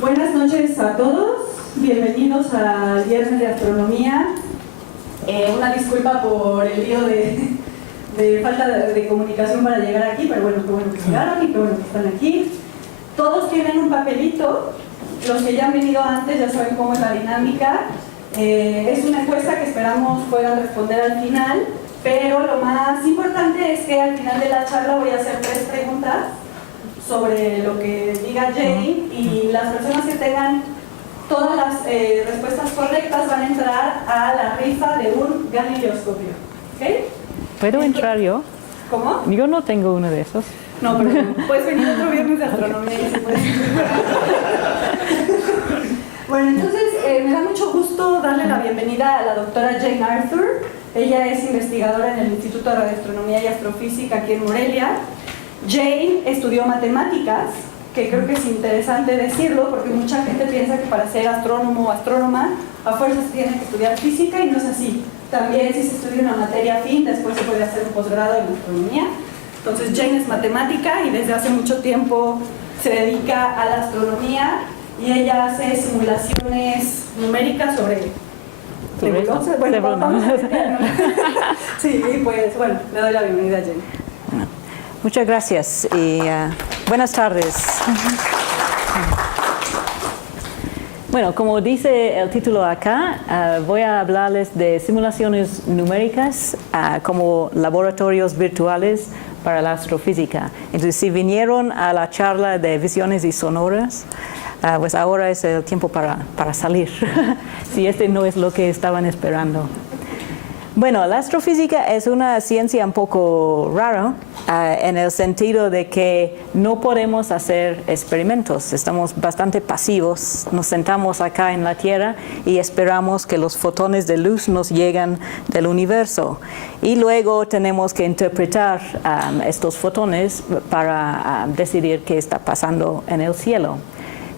Buenas noches a todos, bienvenidos al Viernes de Astronomía. Una disculpa por el lío de falta de comunicación para llegar aquí, pero bueno, qué bueno que llegaron y qué bueno que están aquí. Todos tienen un papelito, los que ya han venido antes ya saben cómo es la dinámica. Es una encuesta que esperamos puedan responder al final, pero lo más importante es que al final de la charla voy a hacer 3 preguntas sobre lo que diga Jane, y las personas que tengan todas las respuestas correctas van a entrar a la rifa de un galileoscopio. ¿Okay? ¿Puedo entrar yo? ¿Cómo? Yo no tengo uno de esos. No, pero puedes venir otro viernes de astronomía y se puede. Bueno, entonces me da mucho gusto darle la bienvenida a la doctora Jane Arthur. Ella es investigadora en el Instituto de Radioastronomía y Astrofísica aquí en Morelia. Jane estudió matemáticas, que creo que es interesante decirlo porque mucha gente piensa que para ser astrónomo o astrónoma a fuerzas se tiene que estudiar física, y no es así. También si se estudia una materia afín, después se puede hacer un posgrado en astronomía. Entonces Jane es matemática y desde hace mucho tiempo se dedica a la astronomía, y ella hace simulaciones numéricas sobre nebulosas. Bueno, vamos a ver. Sí, pues bueno, le doy la bienvenida a Jane. Muchas gracias y buenas tardes. Bueno, como dice el título acá, voy a hablarles de simulaciones numéricas como laboratorios virtuales para la astrofísica. Entonces, si vinieron a la charla de visiones y sonoras, pues ahora es el tiempo para salir, si este no es lo que estaban esperando. Bueno, la astrofísica es una ciencia un poco rara en el sentido de que no podemos hacer experimentos. Estamos bastante pasivos, nos sentamos acá en la Tierra y esperamos que los fotones de luz nos lleguen del universo. Y luego tenemos que interpretar estos fotones para decidir qué está pasando en el cielo.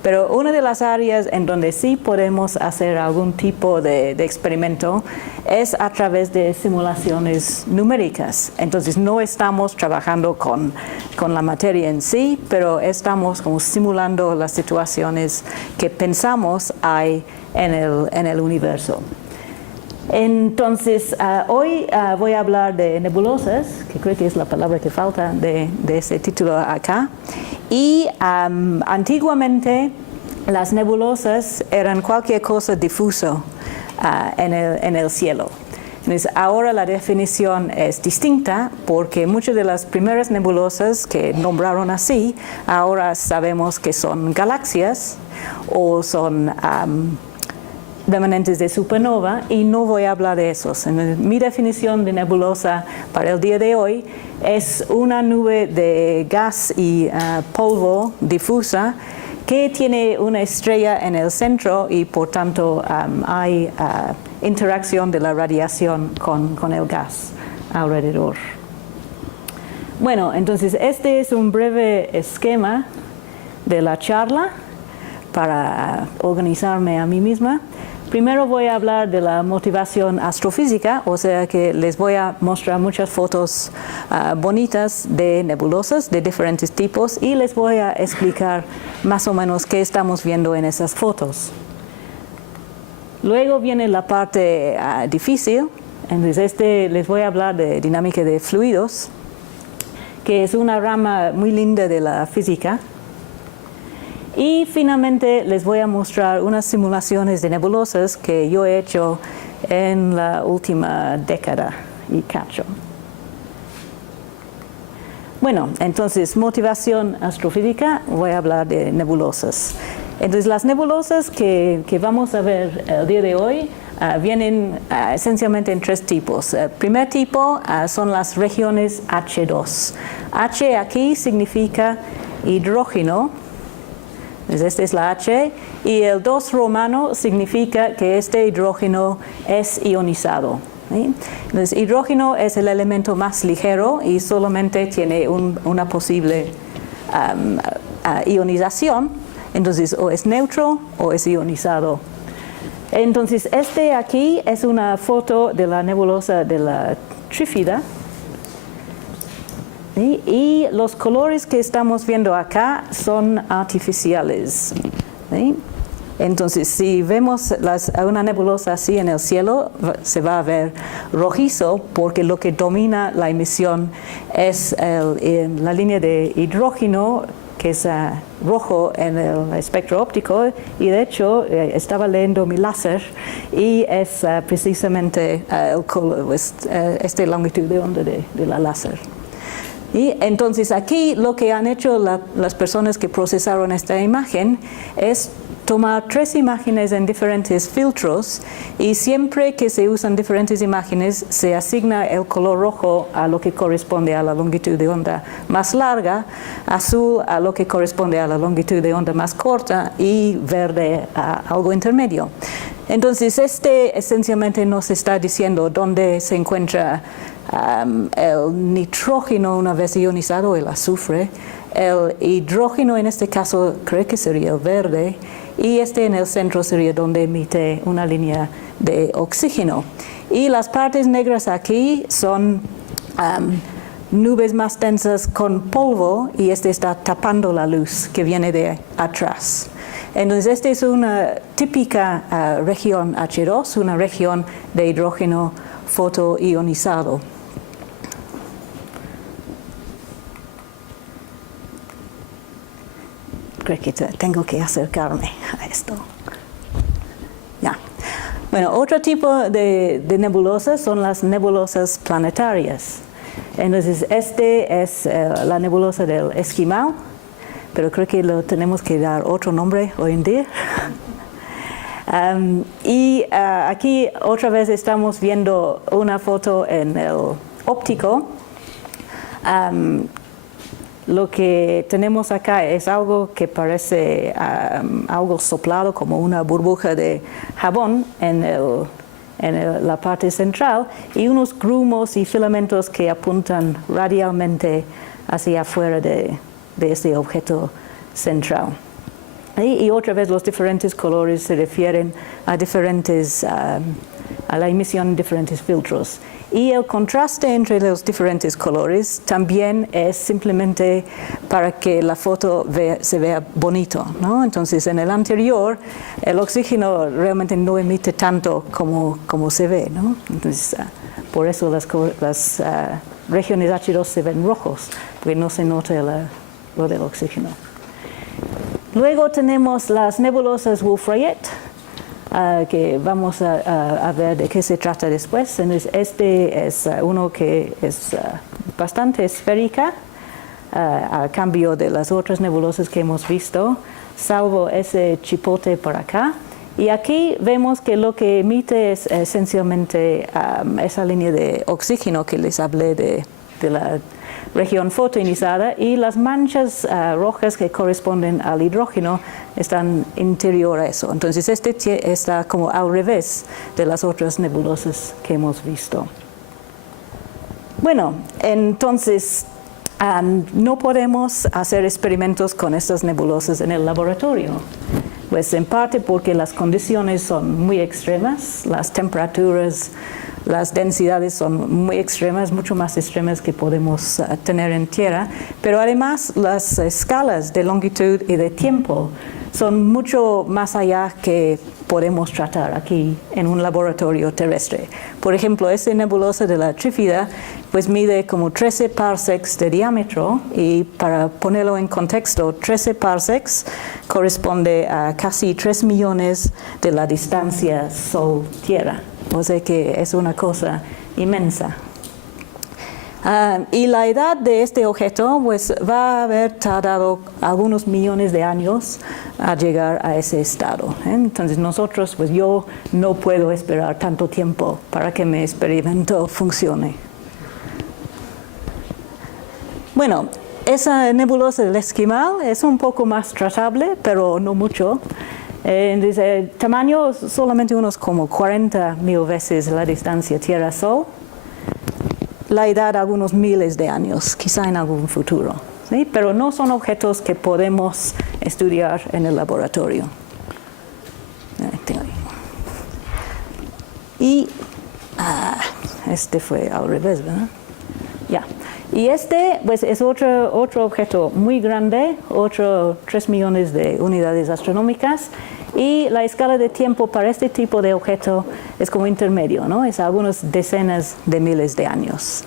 Pero una de las áreas en donde sí podemos hacer algún tipo de experimento es a través de simulaciones numéricas. Entonces no estamos trabajando con la materia en sí, pero estamos como simulando las situaciones que pensamos hay en el universo. Entonces, hoy voy a hablar de nebulosas, que creo que es la palabra que falta de ese título acá. Y antiguamente las nebulosas eran cualquier cosa difuso en el cielo. Entonces, ahora la definición es distinta porque muchas de las primeras nebulosas que nombraron así, ahora sabemos que son galaxias o son remanentes de supernova, y no voy a hablar de esos. Mi definición de nebulosa para el día de hoy es una nube de gas y polvo difusa que tiene una estrella en el centro, y por tanto hay interacción de la radiación con el gas alrededor. Bueno, entonces este es un breve esquema de la charla para organizarme a mí misma. Primero voy a hablar de la motivación astrofísica, o sea que les voy a mostrar muchas fotos bonitas de nebulosas de diferentes tipos, y les voy a explicar más o menos qué estamos viendo en esas fotos. Luego viene la parte difícil. Entonces les voy a hablar de dinámica de fluidos, que es una rama muy linda de la física. Y finalmente les voy a mostrar unas simulaciones de nebulosas que yo he hecho en la última década y cacho. Bueno, entonces, motivación astrofísica, voy a hablar de nebulosas. Entonces, las nebulosas que vamos a ver el día de hoy vienen esencialmente en 3 tipos. El primer tipo son las regiones H2. H aquí significa hidrógeno. Esta es la H, y el 2 romano significa que este hidrógeno es ionizado. ¿Sí? Entonces, hidrógeno es el elemento más ligero y solamente tiene una posible ionización. Entonces, o es neutro o es ionizado. Entonces, este aquí es una foto de la nebulosa de la Trífida. ¿Sí? Y los colores que estamos viendo acá son artificiales. ¿sí? Entonces, si vemos una nebulosa así en el cielo, se va a ver rojizo porque lo que domina la emisión es la línea de hidrógeno, que es rojo en el espectro óptico, y de hecho estaba leyendo mi láser y es precisamente esta longitud de onda de la láser. Y entonces aquí lo que han hecho las personas que procesaron esta imagen es tomar 3 imágenes en diferentes filtros, y siempre que se usan diferentes imágenes se asigna el color rojo a lo que corresponde a la longitud de onda más larga, azul a lo que corresponde a la longitud de onda más corta y verde a algo intermedio. Entonces esencialmente nos está diciendo dónde se encuentra el nitrógeno una vez ionizado, el azufre, el hidrógeno en este caso creo que sería el verde, y en el centro sería donde emite una línea de oxígeno. Y las partes negras aquí son nubes más densas con polvo, y está tapando la luz que viene de atrás. Entonces esta es una típica región H2, una región de hidrógeno fotoionizado. Creo que tengo que acercarme a esto. Ya. Bueno, otro tipo de nebulosas son las nebulosas planetarias. Entonces, es la nebulosa del Esquimal, pero creo que lo tenemos que dar otro nombre hoy en día. Aquí otra vez estamos viendo una foto en el óptico. Lo que tenemos acá es algo que parece algo soplado, como una burbuja de jabón en la parte central, y unos grumos y filamentos que apuntan radialmente hacia afuera de este objeto central. Y otra vez los diferentes colores se refieren a la emisión de diferentes filtros. Y el contraste entre los diferentes colores también es simplemente para que la foto se vea bonito, ¿no? Entonces, en el anterior, el oxígeno realmente no emite tanto como se ve, ¿no? Entonces, por eso las regiones H2 se ven rojos, porque no se nota lo del oxígeno. Luego tenemos las nebulosas Wolf-Rayet, que vamos a ver de qué se trata después. Entonces, es uno que es bastante esférica, a cambio de las otras nebulosas que hemos visto, salvo ese chipote por acá. Y aquí vemos que lo que emite es esencialmente esa línea de oxígeno que les hablé de la región fotoionizada, y las manchas rojas que corresponden al hidrógeno están interior a eso. Entonces está como al revés de las otras nebulosas que hemos visto. Bueno, entonces no podemos hacer experimentos con estas nebulosas en el laboratorio. Pues en parte porque las condiciones son muy extremas, las temperaturas, las densidades son muy extremas, mucho más extremas que podemos tener en tierra, pero además las escalas de longitud y de tiempo son mucho más allá que podemos tratar aquí en un laboratorio terrestre. Por ejemplo, esta nebulosa de la Trífida pues mide como 13 parsecs de diámetro, y para ponerlo en contexto, 13 parsecs corresponde a casi 3 millones de la distancia Sol-Tierra. O sea que es una cosa inmensa. Y la edad de este objeto pues va a haber tardado algunos millones de años a llegar a ese estado. Entonces nosotros, pues yo no puedo esperar tanto tiempo para que mi experimento funcione. Bueno, esa nebulosa del Esquimal es un poco más tratable, pero no mucho. Entonces, el tamaño solamente unos como 40,000 veces la distancia Tierra-Sol. La edad algunos miles de años, quizá en algún futuro, ¿sí? Pero no son objetos que podemos estudiar en el laboratorio. Y este fue al revés, ¿verdad? Ya. Y este pues, es otro objeto muy grande, otro 3 millones de unidades astronómicas, y la escala de tiempo para este tipo de objeto es como intermedio, ¿no? Es algunas decenas de miles de años.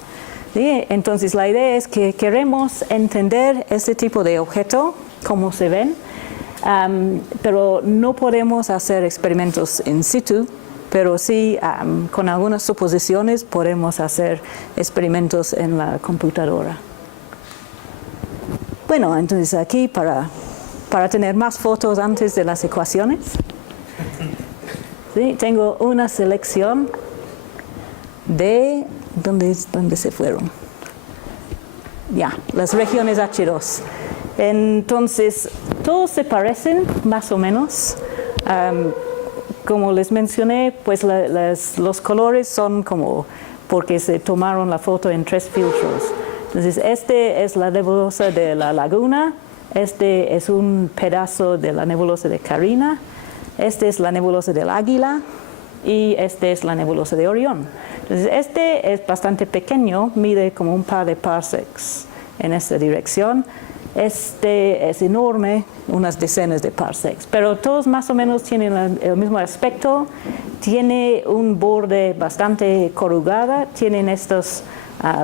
¿Sí? Entonces la idea es que queremos entender este tipo de objeto, cómo se ven, pero no podemos hacer experimentos in situ, pero sí con algunas suposiciones podemos hacer experimentos en la computadora. Bueno, entonces aquí para tener más fotos antes de las ecuaciones, ¿sí? Tengo una selección de ¿dónde se fueron? Ya, las regiones H2. Entonces, todos se parecen más o menos. Como les mencioné, pues los colores son como porque se tomaron la foto en 3 filtros. Entonces, este es la nebulosa de la Laguna, este es un pedazo de la nebulosa de Carina, este es la nebulosa del Águila y este es la nebulosa de Orión. Entonces, este es bastante pequeño, mide como un par de parsecs en esta dirección. Este es enorme, unas decenas de parsecs, pero todos más o menos tienen el mismo aspecto, tiene un borde bastante corrugado, tienen estos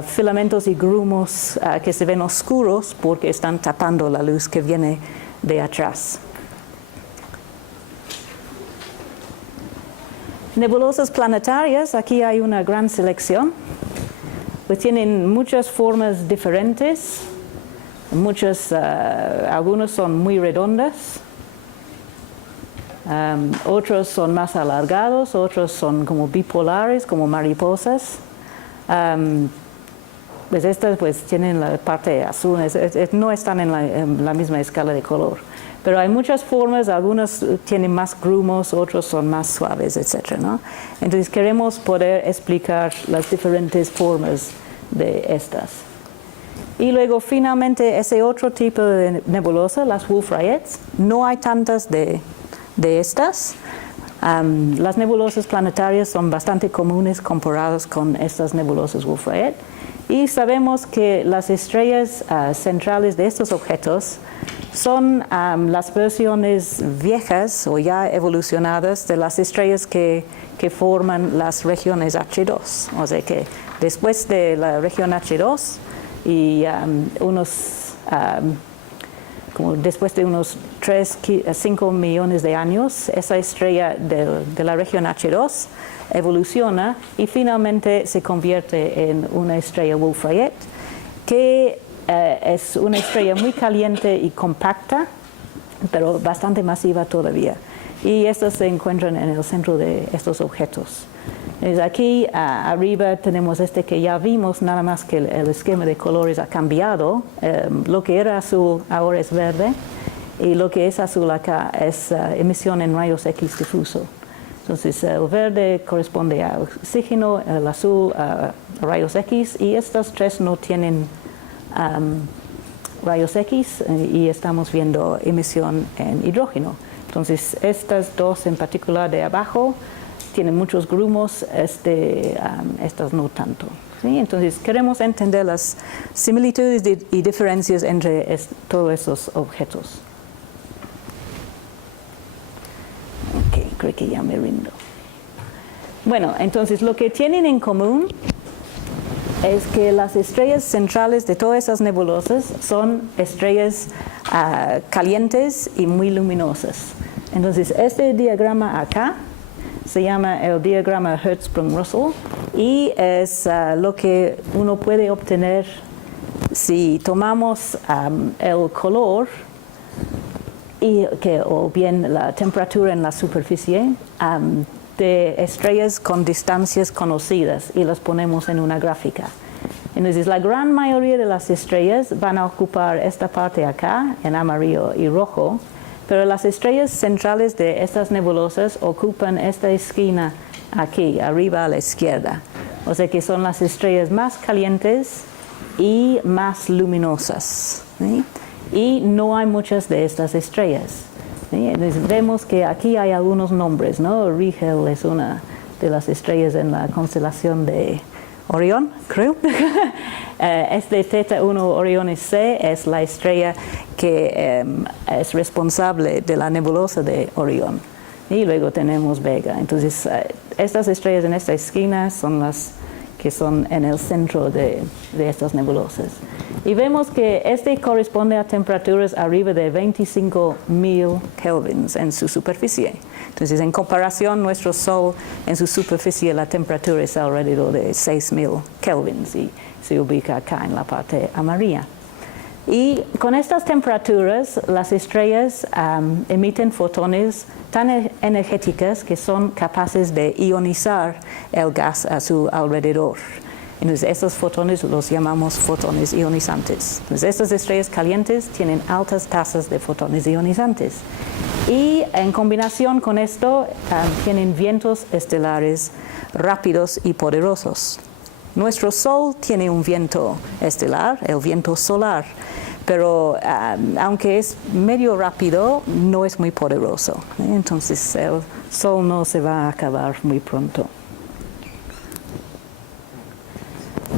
filamentos y grumos que se ven oscuros porque están tapando la luz que viene de atrás. Nebulosas planetarias, aquí hay una gran selección, pues tienen muchas formas diferentes. Algunos son muy redondas, otros son más alargados, otros son como bipolares, como mariposas. Pues estas pues tienen la parte azul, no están en la misma escala de color. Pero hay muchas formas, algunos tienen más grumos, otros son más suaves, etc., ¿no? Entonces queremos poder explicar las diferentes formas de estas. Y luego finalmente ese otro tipo de nebulosa, las Wolf-Rayets, no hay tantas de estas. Las nebulosas planetarias son bastante comunes comparadas con estas nebulosas Wolf-Rayet. Y sabemos que las estrellas centrales de estos objetos son las versiones viejas o ya evolucionadas de las estrellas que forman las regiones H2. O sea que después de la región H2, y como después de unos 5 millones de años, esa estrella de la región H2 evoluciona y finalmente se convierte en una estrella Wolf-Rayet, que es una estrella muy caliente y compacta, pero bastante masiva todavía. Y estas se encuentran en el centro de estos objetos. Aquí arriba tenemos este que ya vimos, nada más que el esquema de colores ha cambiado. Lo que era azul ahora es verde, y lo que es azul acá es emisión en rayos X difuso. Entonces el verde corresponde a oxígeno, el azul a rayos X, y estas tres no tienen rayos X, y estamos viendo emisión en hidrógeno. Entonces estas dos en particular de abajo tienen muchos grumos, estas no tanto. ¿Sí? Entonces queremos entender las similitudes y diferencias entre todos esos objetos. Ok, creo que ya me rindo. Bueno, entonces lo que tienen en común es que las estrellas centrales de todas esas nebulosas son estrellas calientes y muy luminosas. Entonces este diagrama acá se llama el diagrama Hertzsprung-Russell, y es lo que uno puede obtener si tomamos el color o bien la temperatura en la superficie de estrellas con distancias conocidas y las ponemos en una gráfica. Entonces la gran mayoría de las estrellas van a ocupar esta parte acá en amarillo y rojo, pero las estrellas centrales de estas nebulosas ocupan esta esquina aquí, arriba a la izquierda. O sea que son las estrellas más calientes y más luminosas, ¿sí? Y no hay muchas de estas estrellas, ¿sí? Entonces vemos que aquí hay algunos nombres, ¿no? Rigel es una de las estrellas en la constelación de Orión, creo. Este Theta 1 Orionis C es la estrella que es responsable de la nebulosa de Orión. Y luego tenemos Vega. Entonces, estas estrellas en esta esquina son las que son en el centro de estas nebulosas. Y vemos que este corresponde a temperaturas arriba de 25,000 kelvins en su superficie. Entonces, en comparación, nuestro Sol en su superficie, la temperatura es alrededor de 6,000 kelvins y se ubica acá en la parte amarilla. Y con estas temperaturas, las estrellas emiten fotones tan energéticas que son capaces de ionizar el gas a su alrededor. Entonces, estos fotones los llamamos fotones ionizantes. Entonces, estas estrellas calientes tienen altas tasas de fotones ionizantes. Y en combinación con esto, tienen vientos estelares rápidos y poderosos. Nuestro Sol tiene un viento estelar, el viento solar, pero aunque es medio rápido, no es muy poderoso. Entonces el Sol no se va a acabar muy pronto.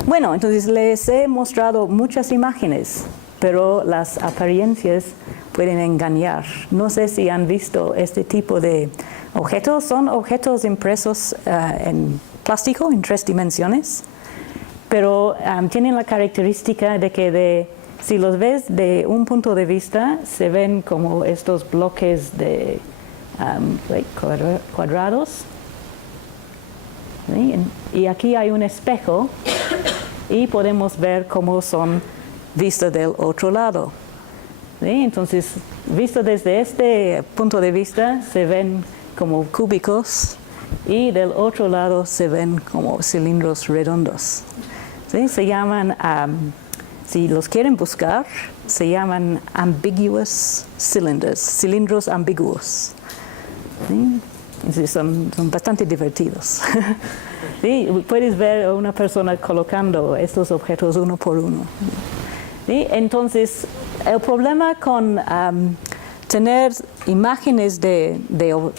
Bueno, entonces les he mostrado muchas imágenes, pero las apariencias pueden engañar. No sé si han visto este tipo de objetos. Son objetos impresos en plástico en 3 dimensiones. Pero tienen la característica de que si los ves de un punto de vista, se ven como estos bloques de cuadrados. ¿Sí? Y aquí hay un espejo y podemos ver cómo son vistos del otro lado. ¿Sí? Entonces, visto desde este punto de vista, se ven como cúbicos y del otro lado se ven como cilindros redondos. ¿Sí? Se llaman, si los quieren buscar, se llaman ambiguous cylinders, cilindros ambiguos. ¿Sí? Sí, son bastante divertidos. ¿Sí? Puedes ver a una persona colocando estos objetos uno por uno. ¿Sí? Entonces, el problema con tener imágenes de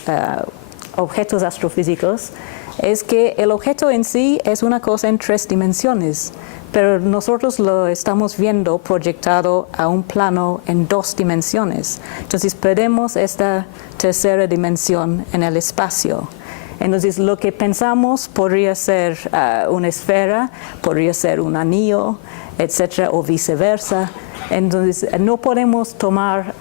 objetos astrofísicos es que el objeto en sí es una cosa en 3 dimensiones, pero nosotros lo estamos viendo proyectado a un plano en 2 dimensiones. Entonces perdemos esta tercera dimensión en el espacio. Entonces lo que pensamos podría ser una esfera, podría ser un anillo, etcétera, o viceversa. Entonces no podemos tomar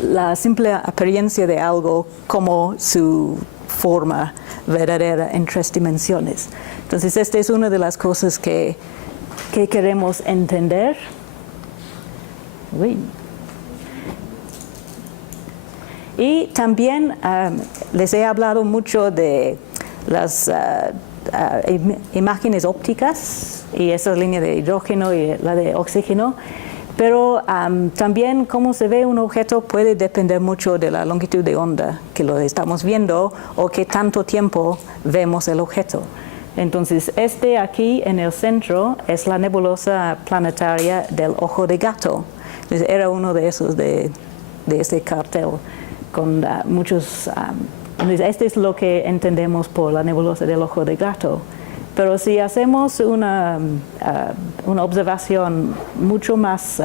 la simple apariencia de algo como su forma verdadera en 3 dimensiones. Entonces, esta es una de las cosas que queremos entender. Uy. Y también les he hablado mucho de las imágenes ópticas y esa línea de hidrógeno y la de oxígeno. Pero también cómo se ve un objeto puede depender mucho de la longitud de onda que lo estamos viendo o qué tanto tiempo vemos el objeto. Entonces, este aquí en el centro es la nebulosa planetaria del Ojo de Gato. Entonces, era uno de esos de este cartel con muchos... entonces, este es lo que entendemos por la nebulosa del Ojo de Gato. Pero si hacemos una observación mucho más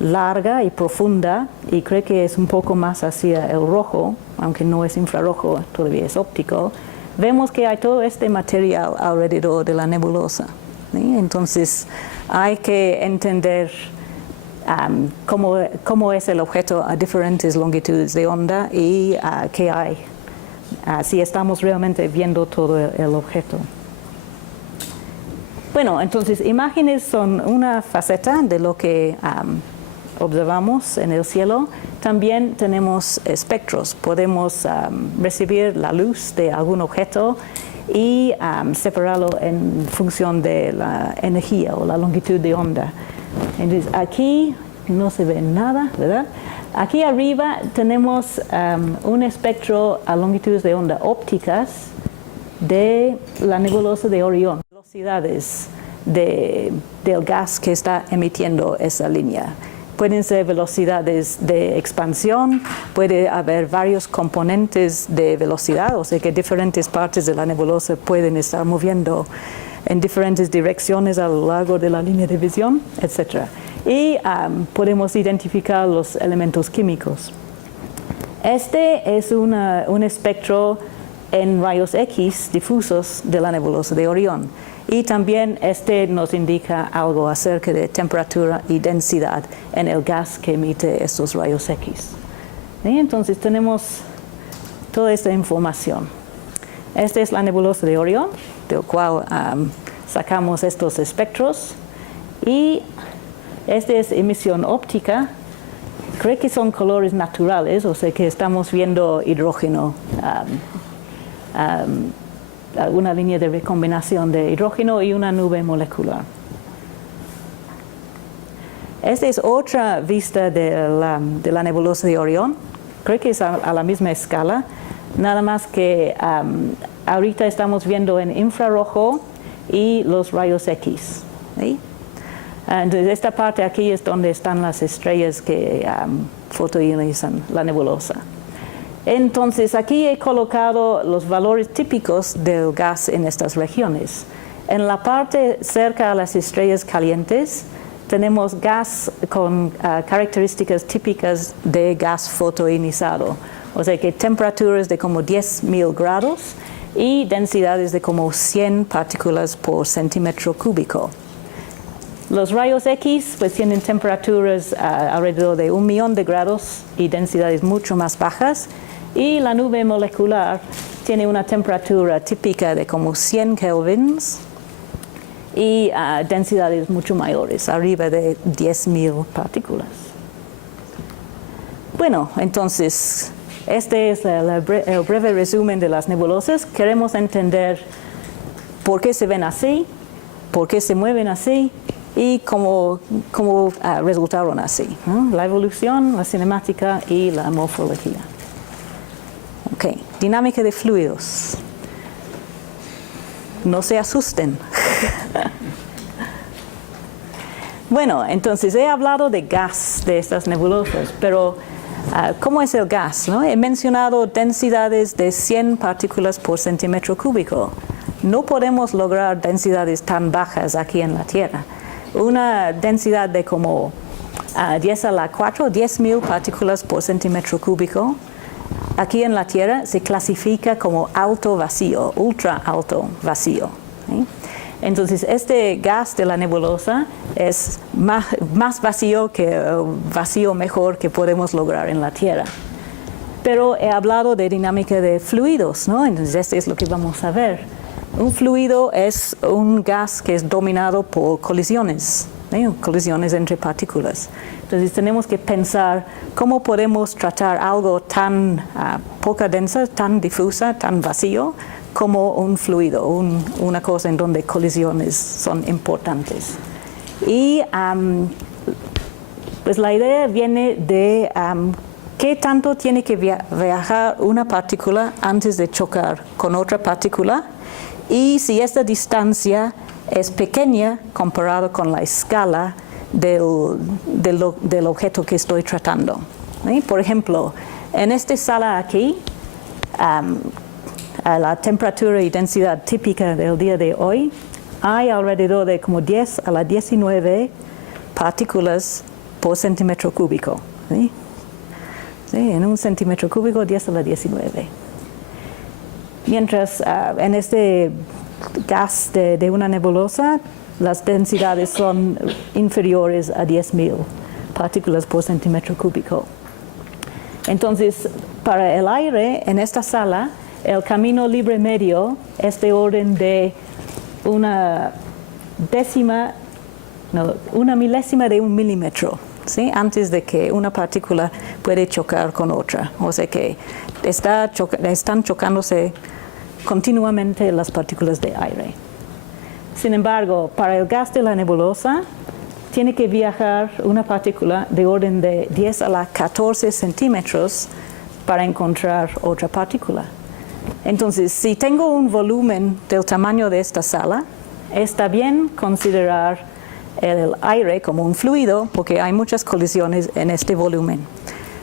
larga y profunda, y creo que es un poco más hacia el rojo, aunque no es infrarrojo, todavía es óptico, vemos que hay todo este material alrededor de la nebulosa. ¿Sí? Entonces hay que entender cómo es el objeto a diferentes longitudes de onda y qué hay, si estamos realmente viendo todo el objeto. Bueno, entonces imágenes son una faceta de lo que observamos en el cielo. También tenemos espectros. Podemos recibir la luz de algún objeto y separarlo en función de la energía o la longitud de onda. Entonces aquí no se ve nada, ¿verdad? Aquí arriba tenemos un espectro a longitudes de onda ópticas de la nebulosa de Orión. Velocidades del gas que está emitiendo esa línea. Pueden ser velocidades de expansión, puede haber varios componentes de velocidad, o sea que diferentes partes de la nebulosa pueden estar moviendo en diferentes direcciones a lo largo de la línea de visión, etc. Y podemos identificar los elementos químicos. Este es un espectro en rayos X difusos de la nebulosa de Orión. Y también este nos indica algo acerca de temperatura y densidad en el gas que emite estos rayos X. ¿Sí? Entonces tenemos toda esta información. Esta es la nebulosa de Orión, del cual sacamos estos espectros. Y esta es emisión óptica. Creo que son colores naturales, o sea que estamos viendo hidrógeno, una línea de recombinación de hidrógeno y una nube molecular. Esta es otra vista de la nebulosa de Orión. Creo que es a la misma escala, nada más que ahorita estamos viendo en infrarrojo y los rayos X. ¿Sí? Entonces esta parte aquí es donde están las estrellas que fotoionizan la nebulosa. Entonces aquí he colocado los valores típicos del gas en estas regiones. En la parte cerca a las estrellas calientes tenemos gas con características típicas de gas fotoionizado, o sea que temperaturas de como 10.000 grados y densidades de como 100 partículas por centímetro cúbico. Los rayos X pues tienen temperaturas alrededor de 1.000.000 de grados y densidades mucho más bajas, y la nube molecular tiene una temperatura típica de como 100 kelvins y densidades mucho mayores, arriba de 10.000 partículas. Bueno, entonces este es el breve resumen de las nebulosas. Queremos entender por qué se ven así, por qué se mueven así y cómo resultaron así, ¿no? La evolución, la cinemática y la morfología. Ok, dinámica de fluidos. No se asusten. Bueno, entonces he hablado de gas de estas nebulosas, pero ¿cómo es el gas? ¿No? He mencionado densidades de 100 partículas por centímetro cúbico. No podemos lograr densidades tan bajas aquí en la Tierra. Una densidad de como 10 a la 4, 10.000 partículas por centímetro cúbico, aquí en la Tierra se clasifica como alto vacío, ultra alto vacío. ¿Sí? Entonces este gas de la nebulosa es más vacío que el vacío mejor que podemos lograr en la Tierra. Pero he hablado de dinámica de fluidos, ¿no? Entonces este es lo que vamos a ver. Un fluido es un gas que es dominado por colisiones, ¿sí? Colisiones entre partículas. Entonces tenemos que pensar cómo podemos tratar algo tan poca densa, tan difusa, tan vacío, como un fluido, una cosa en donde colisiones son importantes. Y pues la idea viene de qué tanto tiene que viajar una partícula antes de chocar con otra partícula, y si esta distancia es pequeña comparado con la escala del objeto que estoy tratando. ¿Sí? Por ejemplo, en esta sala aquí, a la temperatura y densidad típica del día de hoy, hay alrededor de como 10 a la 19 partículas por centímetro cúbico. ¿Sí? Sí, en un centímetro cúbico, 10 a la 19. Mientras en este gas de una nebulosa, las densidades son inferiores a 10.000 partículas por centímetro cúbico. Entonces, para el aire en esta sala, el camino libre medio es de orden de una milésima de un milímetro, ¿sí? Antes de que una partícula puede chocar con otra. O sea que están chocándose continuamente las partículas de aire. Sin embargo, para el gas de la nebulosa, tiene que viajar una partícula de orden de 10 a la 14 centímetros para encontrar otra partícula. Entonces, si tengo un volumen del tamaño de esta sala, está bien considerar el aire como un fluido porque hay muchas colisiones en este volumen.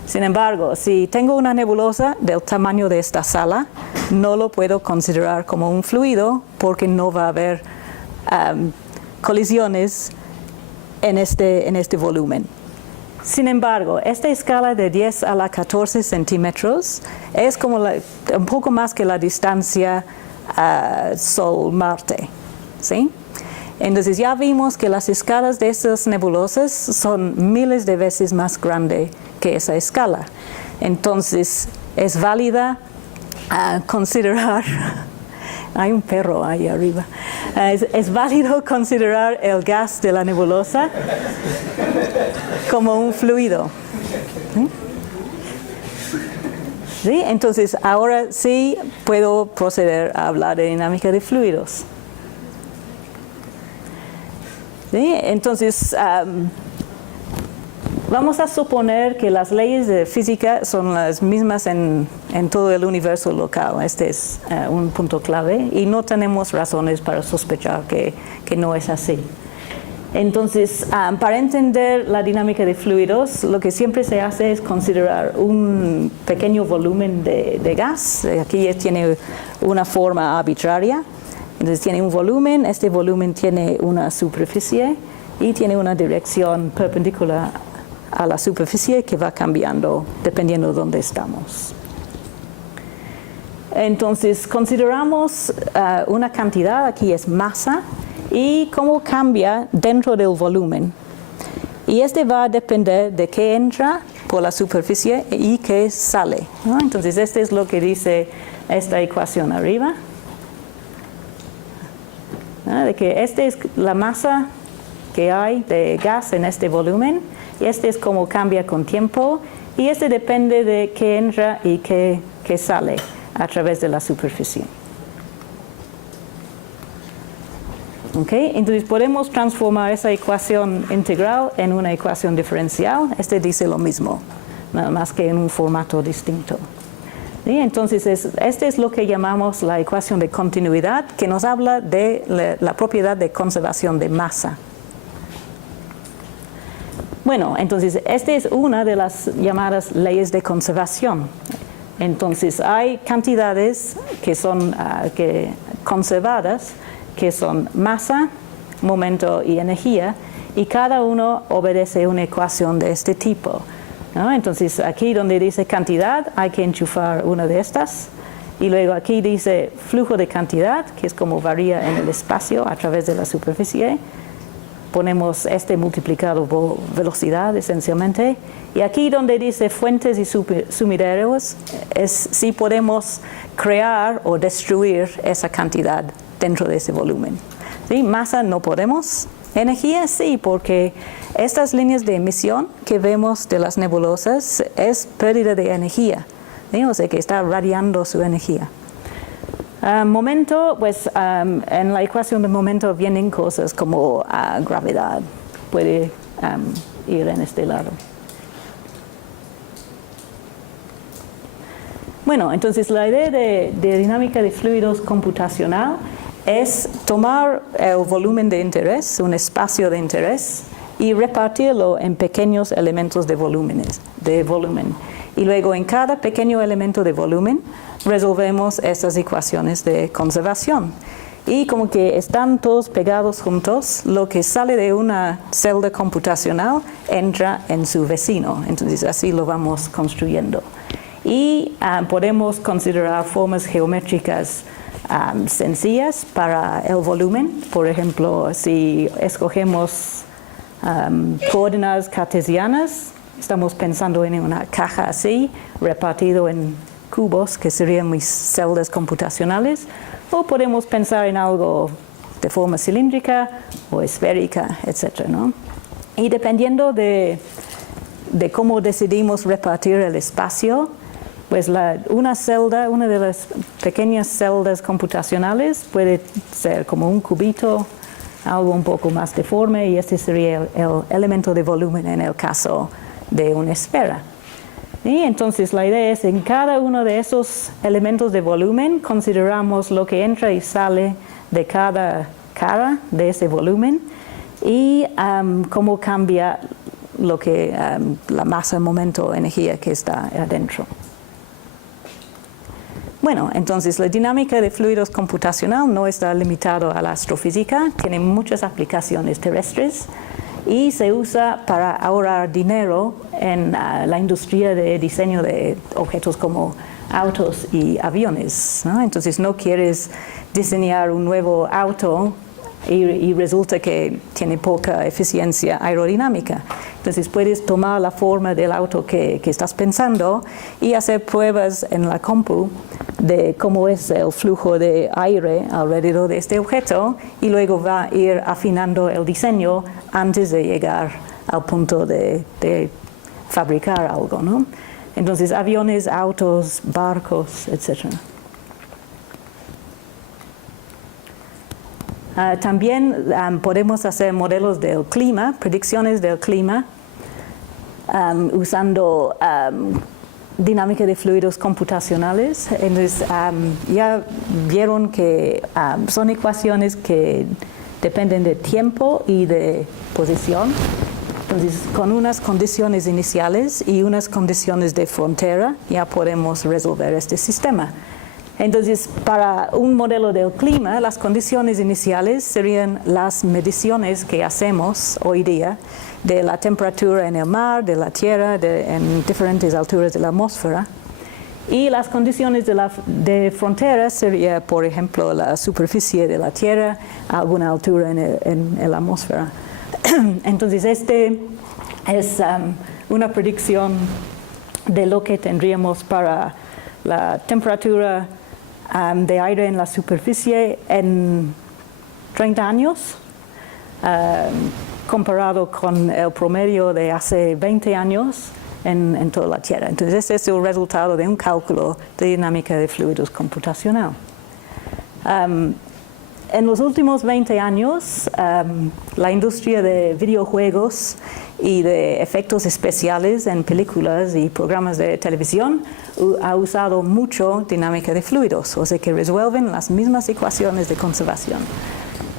Sin embargo, si tengo una nebulosa del tamaño de esta sala, no lo puedo considerar como un fluido porque no va a haber colisiones en este volumen. Sin embargo, esta escala de 10 a la 14 centímetros es como un poco más que la distancia Sol-Marte, ¿sí? Entonces ya vimos que las escalas de estas nebulosas son miles de veces más grandes que esa escala. Entonces es válida considerar, hay un perro ahí arriba, es válido considerar el gas de la nebulosa como un fluido. ¿Sí? ¿Sí? Entonces ahora sí puedo proceder a hablar de dinámica de fluidos. ¿Sí? Entonces vamos a suponer que las leyes de física son las mismas en todo el universo local. Este es un punto clave y no tenemos razones para sospechar que no es así. Entonces, para entender la dinámica de fluidos, lo que siempre se hace es considerar un pequeño volumen de gas. Aquí tiene una forma arbitraria. Entonces tiene un volumen, este volumen tiene una superficie y tiene una dirección perpendicular a la superficie que va cambiando dependiendo de dónde estamos. Entonces consideramos una cantidad, aquí es masa, y cómo cambia dentro del volumen. Y este va a depender de qué entra por la superficie y qué sale, ¿no? Entonces este es lo que dice esta ecuación arriba. De que esta es la masa que hay de gas en este volumen, y este es cómo cambia con tiempo, y este depende de qué entra y qué sale a través de la superficie. Okay, entonces podemos transformar esa ecuación integral en una ecuación diferencial. Este dice lo mismo, nada más que en un formato distinto. ¿Sí? Entonces este es lo que llamamos la ecuación de continuidad, que nos habla de la propiedad de conservación de masa. Bueno, entonces esta es una de las llamadas leyes de conservación. Entonces hay cantidades que son conservadas, que son masa, momento y energía, y cada uno obedece una ecuación de este tipo, ¿no? Entonces aquí donde dice cantidad hay que enchufar una de estas, y luego aquí dice flujo de cantidad, que es como varía en el espacio a través de la superficie. Ponemos este multiplicado por velocidad esencialmente, y aquí donde dice fuentes y sumideros es si podemos crear o destruir esa cantidad dentro de ese volumen. ¿Sí? Masa no podemos, energía sí, porque estas líneas de emisión que vemos de las nebulosas es pérdida de energía, ¿sí? O sea que está radiando su energía. Momento, pues en la ecuación de momento vienen cosas como gravedad, puede ir en este lado. Bueno, entonces la idea de dinámica de fluidos computacional es tomar el volumen de interés, un espacio de interés, y repartirlo en pequeños elementos de volumen. Y luego en cada pequeño elemento de volumen resolvemos estas ecuaciones de conservación. Y como que están todos pegados juntos, lo que sale de una celda computacional entra en su vecino. Entonces así lo vamos construyendo. Y podemos considerar formas geométricas sencillas para el volumen. Por ejemplo, si escogemos coordenadas cartesianas, estamos pensando en una caja así, repartido en cubos, que serían mis celdas computacionales, o podemos pensar en algo de forma cilíndrica o esférica, etc., ¿no? Y dependiendo de cómo decidimos repartir el espacio, pues una de las pequeñas celdas computacionales puede ser como un cubito, algo un poco más deforme, y este sería el elemento de volumen en el caso de una esfera. Y entonces la idea es en cada uno de esos elementos de volumen consideramos lo que entra y sale de cada cara de ese volumen y cómo cambia la masa, momento, energía que está adentro. Bueno, entonces la dinámica de fluidos computacional no está limitado a la astrofísica, tiene muchas aplicaciones terrestres y se usa para ahorrar dinero en la industria de diseño de objetos como autos y aviones, ¿no? Entonces no quieres diseñar un nuevo auto y resulta que tiene poca eficiencia aerodinámica. Entonces puedes tomar la forma del auto que estás pensando y hacer pruebas en la compu de cómo es el flujo de aire alrededor de este objeto y luego va a ir afinando el diseño antes de llegar al punto de fabricar algo, ¿no? Entonces aviones, autos, barcos, etc. También podemos hacer modelos del clima, predicciones del clima, usando dinámica de fluidos computacionales. Entonces, ya vieron que son ecuaciones que dependen de tiempo y de posición. Entonces, con unas condiciones iniciales y unas condiciones de frontera, ya podemos resolver este sistema. Entonces, para un modelo del clima, las condiciones iniciales serían las mediciones que hacemos hoy día de la temperatura en el mar, de la tierra, en diferentes alturas de la atmósfera. Y las condiciones de frontera sería, por ejemplo, la superficie de la tierra a alguna altura en la atmósfera. Entonces, este es una predicción de lo que tendríamos para la temperatura de aire en la superficie en 30 años, comparado con el promedio de hace 20 años en toda la Tierra. Entonces, este es el resultado de un cálculo de dinámica de fluidos computacional. En los últimos 20 años, la industria de videojuegos y de efectos especiales en películas y programas de televisión ha usado mucho dinámica de fluidos, o sea que resuelven las mismas ecuaciones de conservación.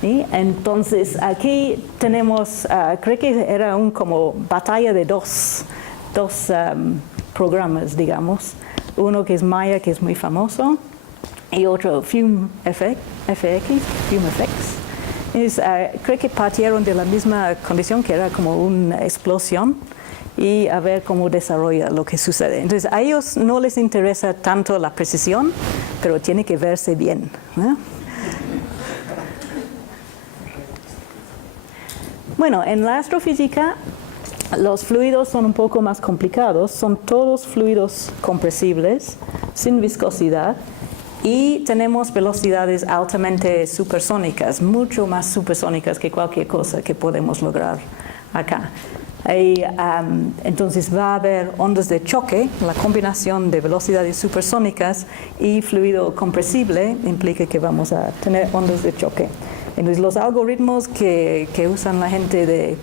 ¿Sí? Entonces aquí tenemos, creo que era como batalla de dos programas, digamos. Uno que es Maya, que es muy famoso, y otro FX. Creo que partieron de la misma condición, que era como una explosión, y a ver cómo desarrolla lo que sucede. Entonces, a ellos no les interesa tanto la precisión, pero tiene que verse bien, ¿no? Bueno, en la astrofísica, los fluidos son un poco más complicados. Son todos fluidos compresibles, sin viscosidad, y tenemos velocidades altamente supersónicas, mucho más supersónicas que cualquier cosa que podemos lograr acá. Entonces va a haber ondas de choque. La combinación de velocidades supersónicas y fluido compresible implica que vamos a tener ondas de choque. Entonces los algoritmos que usan la gente de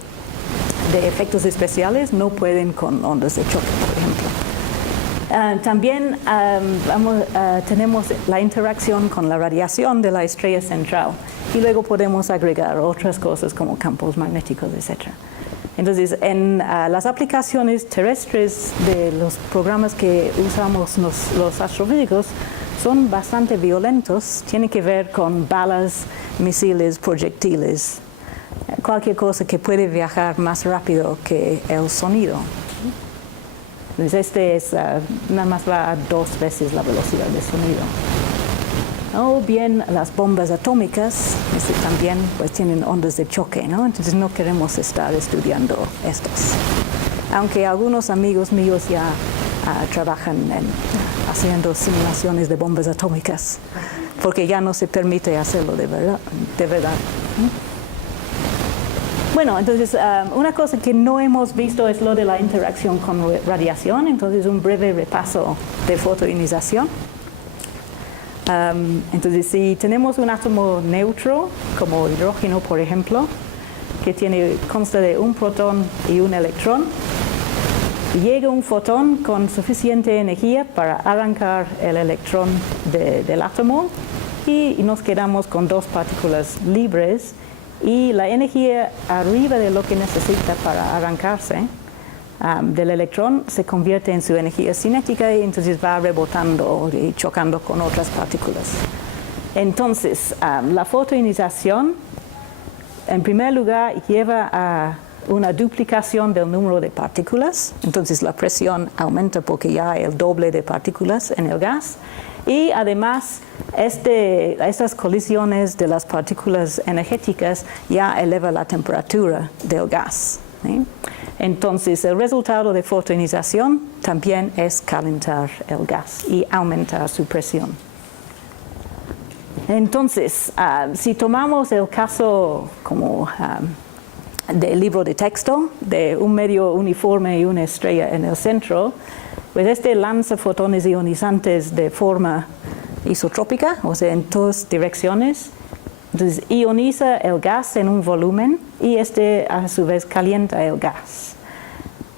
efectos especiales no pueden con ondas de choque, por ejemplo. También tenemos la interacción con la radiación de la estrella central y luego podemos agregar otras cosas como campos magnéticos, etc. Entonces, en las aplicaciones terrestres de los programas que usamos los astrofísicos son bastante violentos, tiene que ver con balas, misiles, proyectiles, cualquier cosa que puede viajar más rápido que el sonido. Entonces este es, nada más va a 2 veces la velocidad del sonido. O bien las bombas atómicas, también pues tienen ondas de choque, ¿no? Entonces no queremos estar estudiando estas. Aunque algunos amigos míos ya trabajan haciendo simulaciones de bombas atómicas, porque ya no se permite hacerlo de verdad. Bueno, entonces una cosa que no hemos visto es lo de la interacción con radiación. Entonces un breve repaso de fotoionización. Entonces si tenemos un átomo neutro, como hidrógeno por ejemplo, que consta de un protón y un electrón, llega un fotón con suficiente energía para arrancar el electrón del átomo y nos quedamos con 2 partículas libres, y la energía arriba de lo que necesita para arrancarse del electrón se convierte en su energía cinética y entonces va rebotando y chocando con otras partículas. Entonces, la fotoionización, en primer lugar, lleva a una duplicación del número de partículas, entonces la presión aumenta porque ya hay el doble de partículas en el gas, y además estas colisiones de las partículas energéticas ya eleva la temperatura del gas, ¿sí? Entonces el resultado de fotoionización también es calentar el gas y aumentar su presión. Entonces, si tomamos el caso como del libro de texto, de un medio uniforme y una estrella en el centro, pues lanza fotones ionizantes de forma isotrópica, o sea, en dos direcciones. Entonces, ioniza el gas en un volumen y a su vez calienta el gas.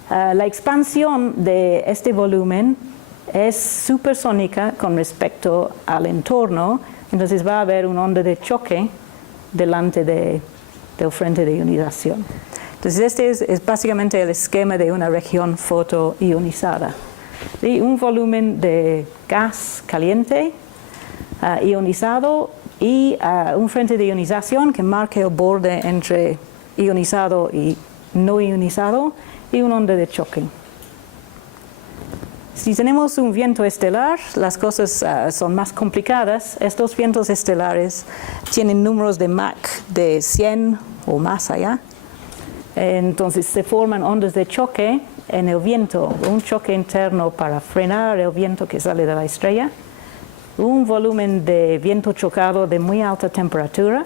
La expansión de este volumen es supersónica con respecto al entorno, entonces va a haber una onda de choque delante del frente de ionización. Entonces este es básicamente el esquema de una región fotoionizada. ¿Sí? Un volumen de gas caliente, ionizado, y un frente de ionización que marca el borde entre ionizado y no ionizado, y una onda de choque. Si tenemos un viento estelar, las cosas son más complicadas. Estos vientos estelares tienen números de Mach de 100 o más allá. Entonces se forman ondas de choque en el viento, un choque interno para frenar el viento que sale de la estrella, un volumen de viento chocado de muy alta temperatura,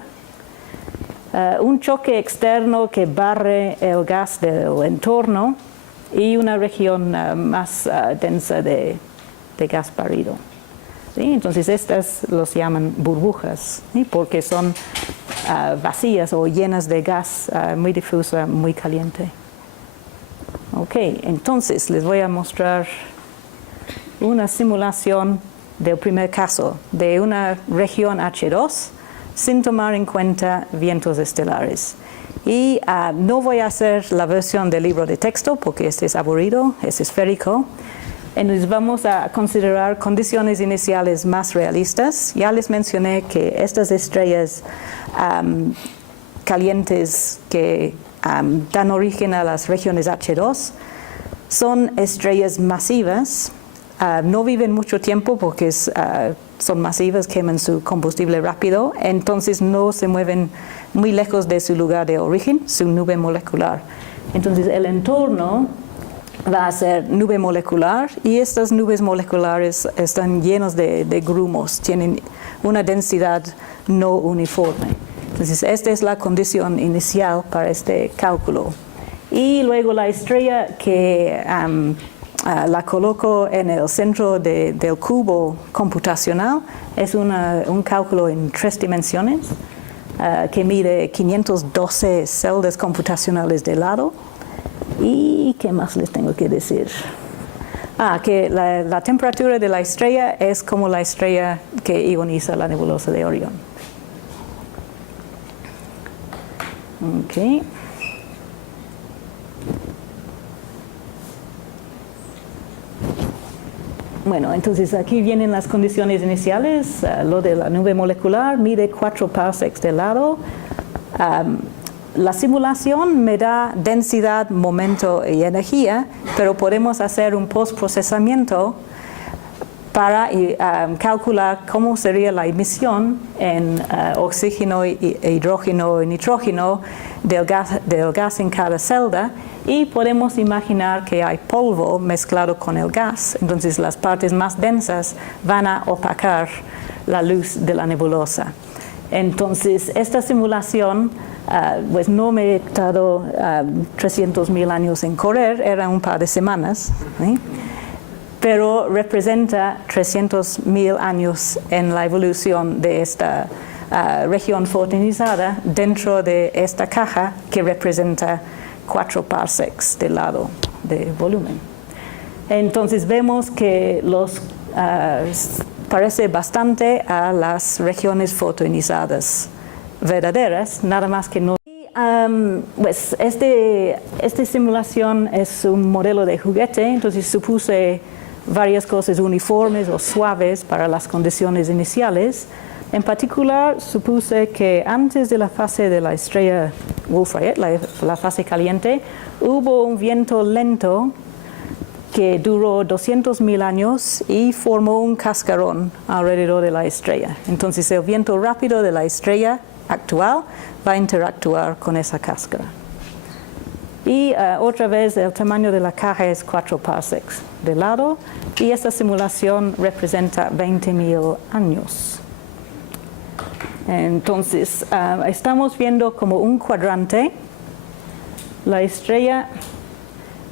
un choque externo que barre el gas del entorno y una región más densa de gas barrido. ¿Sí? Entonces estas los llaman burbujas, ¿sí? Porque son vacías o llenas de gas muy difusa, muy caliente. Ok, entonces les voy a mostrar una simulación del primer caso de una región H2 sin tomar en cuenta vientos estelares. Y no voy a hacer la versión del libro de texto porque este es aburrido, es esférico. Entonces vamos a considerar condiciones iniciales más realistas. Ya les mencioné que estas estrellas calientes que dan origen a las regiones H2 son estrellas masivas. No viven mucho tiempo porque son masivas, queman su combustible rápido, entonces no se mueven muy lejos de su lugar de origen, su nube molecular. Entonces el entorno va a ser nube molecular y estas nubes moleculares están llenas de grumos, tienen una densidad no uniforme. Entonces esta es la condición inicial para este cálculo. Y luego la estrella que la coloco en el centro del cubo computacional es un cálculo en 3 dimensiones que mide 512 celdas computacionales de lado. ¿Y qué más les tengo que decir? Que la temperatura de la estrella es como la estrella que ioniza la nebulosa de Orión. Okay. Bueno, entonces aquí vienen las condiciones iniciales. Lo de la nube molecular mide 4 parsecs de lado. La simulación me da densidad, momento y energía, pero podemos hacer un postprocesamiento para calcular cómo sería la emisión en oxígeno, hidrógeno y nitrógeno del gas en cada celda, y podemos imaginar que hay polvo mezclado con el gas, entonces las partes más densas van a opacar la luz de la nebulosa. Entonces esta simulación pues no me he tardado 300.000 años en correr, era un par de semanas, ¿sí? Pero representa 300.000 años en la evolución de esta región fotoionizada dentro de esta caja que representa 4 parsecs de lado de volumen. Entonces vemos que parece bastante a las regiones fotoionizadas verdaderas, nada más que no. Y pues esta simulación es un modelo de juguete, entonces supuse varias cosas uniformes o suaves para las condiciones iniciales. En particular, supuse que antes de la fase de la estrella Wolf-Rayet, la fase caliente, hubo un viento lento que duró 200.000 años y formó un cascarón alrededor de la estrella. Entonces el viento rápido de la estrella actual va a interactuar con esa cáscara. Y otra vez el tamaño de la caja es 4 parsecs de lado y esta simulación representa 20.000 años. Entonces estamos viendo como un cuadrante. La estrella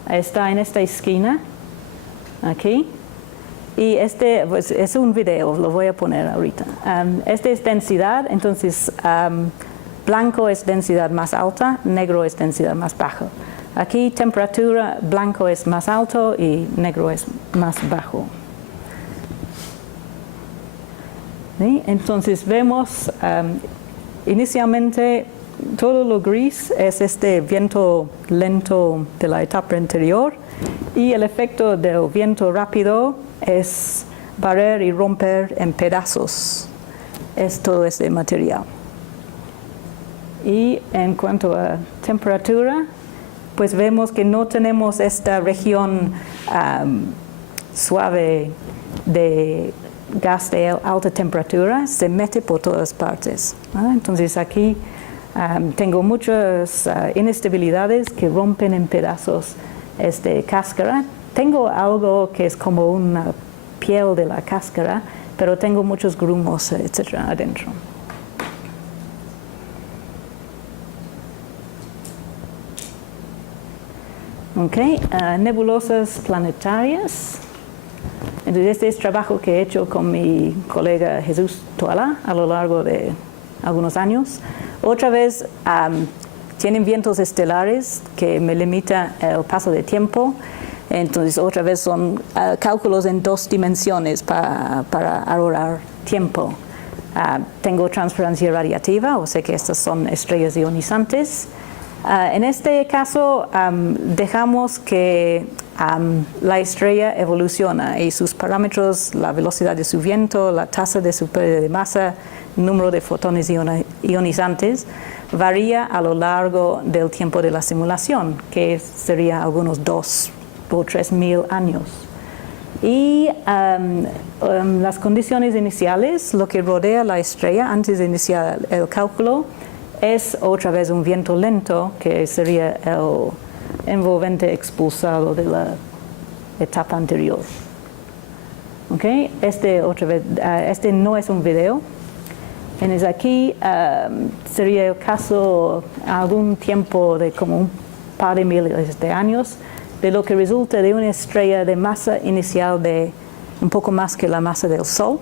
está en esta esquina, aquí, y pues, es un video, lo voy a poner ahorita. Este es densidad, entonces blanco es densidad más alta, negro es densidad más baja. Aquí temperatura, blanco es más alto y negro es más bajo. ¿Sí? Entonces vemos inicialmente todo lo gris es este viento lento de la etapa anterior y el efecto del viento rápido es barrer y romper en pedazos todo este material. Y en cuanto a temperatura, pues vemos que no tenemos esta región suave de gas de alta temperatura, se mete por todas partes. Entonces aquí tengo muchas inestabilidades que rompen en pedazos esta cáscara. Tengo algo que es como una piel de la cáscara, pero tengo muchos grumos, etcétera, adentro. Okay, nebulosas planetarias. Entonces este es trabajo que he hecho con mi colega Jesús Toala a lo largo de algunos años. Otra vez tienen vientos estelares que me limita el paso de tiempo. Entonces otra vez son cálculos en 2 dimensiones para ahorrar tiempo. Tengo transferencia radiativa, o sea que estas son estrellas ionizantes. En este caso dejamos que la estrella evoluciona y sus parámetros, la velocidad de su viento, la tasa de su pérdida de masa, número de fotones ionizantes, varía a lo largo del tiempo de la simulación, que sería algunos 2 o 3.000 años. Y las condiciones iniciales, lo que rodea la estrella antes de iniciar el cálculo, es otra vez un viento lento, que sería el envolvente expulsado de la etapa anterior. Okay. Este no es un video. Entonces aquí sería el caso algún tiempo de como un par de miles de años, de lo que resulta de una estrella de masa inicial de un poco más que la masa del Sol.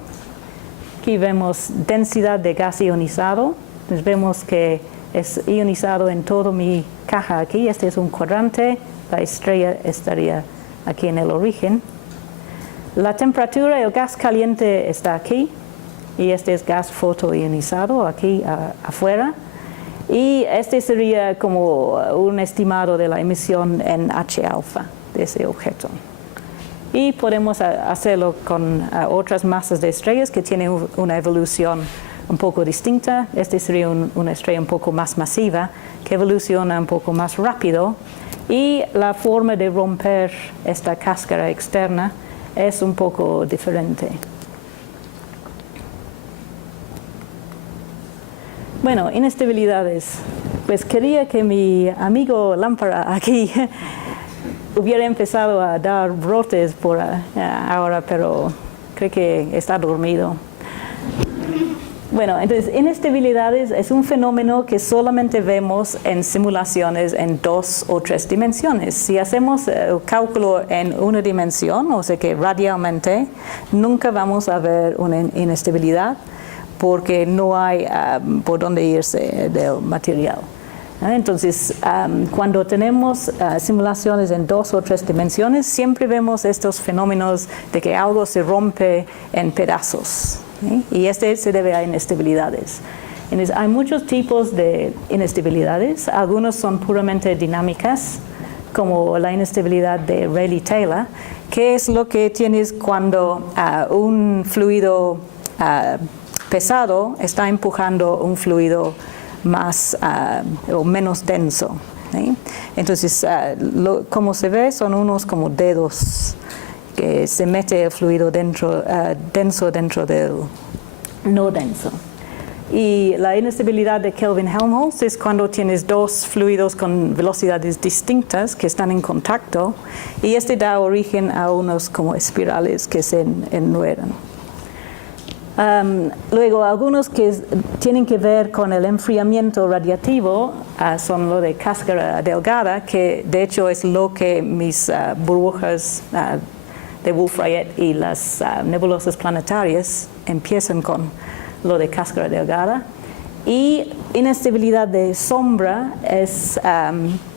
Aquí vemos densidad de gas ionizado. Entonces vemos que es ionizado en toda mi caja aquí. Este es un cuadrante, la estrella estaría aquí en el origen. La temperatura, el gas caliente está aquí, y este es gas fotoionizado aquí afuera. Y este sería como un estimado de la emisión en H-alfa de ese objeto. Y podemos hacerlo con otras masas de estrellas que tienen una evolución un poco distinta. Este sería una estrella un poco más masiva que evoluciona un poco más rápido y la forma de romper esta cáscara externa es un poco diferente. Bueno, inestabilidades. Pues quería que mi amigo Lámpara aquí hubiera empezado a dar brotes por ahora, pero creo que está dormido. Bueno, entonces inestabilidades es un fenómeno que solamente vemos en simulaciones en 2 o 3 dimensiones. Si hacemos el cálculo en una dimensión, o sea que radialmente, nunca vamos a ver una inestabilidad porque no hay por dónde irse del material. Entonces, cuando tenemos simulaciones en 2 o 3 dimensiones, siempre vemos estos fenómenos de que algo se rompe en pedazos. ¿Sí? Y este se debe a inestabilidades. Entonces, hay muchos tipos de inestabilidades, algunos son puramente dinámicas, como la inestabilidad de Rayleigh-Taylor, que es lo que tienes cuando un fluido pesado está empujando un fluido más o menos denso. ¿Sí? Entonces, como se ve, son unos como dedos que se mete el fluido denso dentro del no denso. Y la inestabilidad de Kelvin-Helmholtz es cuando tienes dos fluidos con velocidades distintas que están en contacto, y este da origen a unos como espirales que se enredan. Luego, algunos que tienen que ver con el enfriamiento radiativo son lo de cáscara delgada, que de hecho es lo que mis burbujas de Wolf-Rayet y las nebulosas planetarias empiezan con, lo de cáscara delgada. Y inestabilidad de sombra es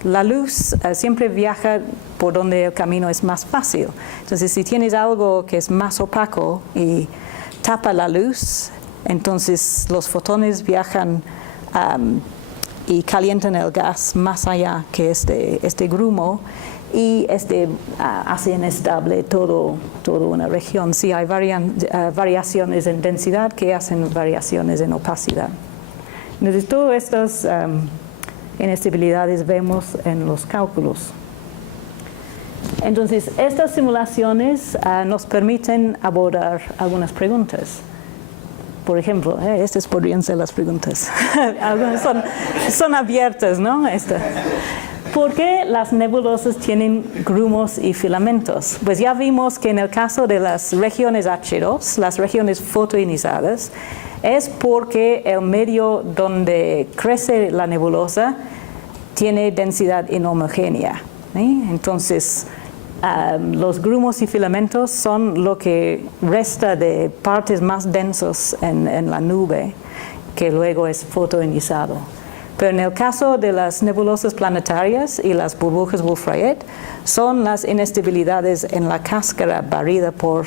la luz siempre viaja por donde el camino es más fácil. Entonces, si tienes algo que es más opaco y tapa la luz, entonces los fotones viajan y calientan el gas más allá que este grumo, y hace inestable toda una región. Sí, hay variaciones en densidad que hacen variaciones en opacidad. Entonces, todas estas inestabilidades vemos en los cálculos. Entonces, estas simulaciones nos permiten abordar algunas preguntas. Por ejemplo, estas podrían ser las preguntas. Algunas son abiertas, ¿no? ¿Por qué las nebulosas tienen grumos y filamentos? Pues ya vimos que en el caso de las regiones H2, las regiones fotoionizadas, es porque el medio donde crece la nebulosa tiene densidad inhomogénea. ¿Sí? Entonces, los grumos y filamentos son lo que resta de partes más densos en la nube, que luego es fotoionizado. Pero en el caso de las nebulosas planetarias y las burbujas Wolf-Rayet, son las inestabilidades en la cáscara barrida por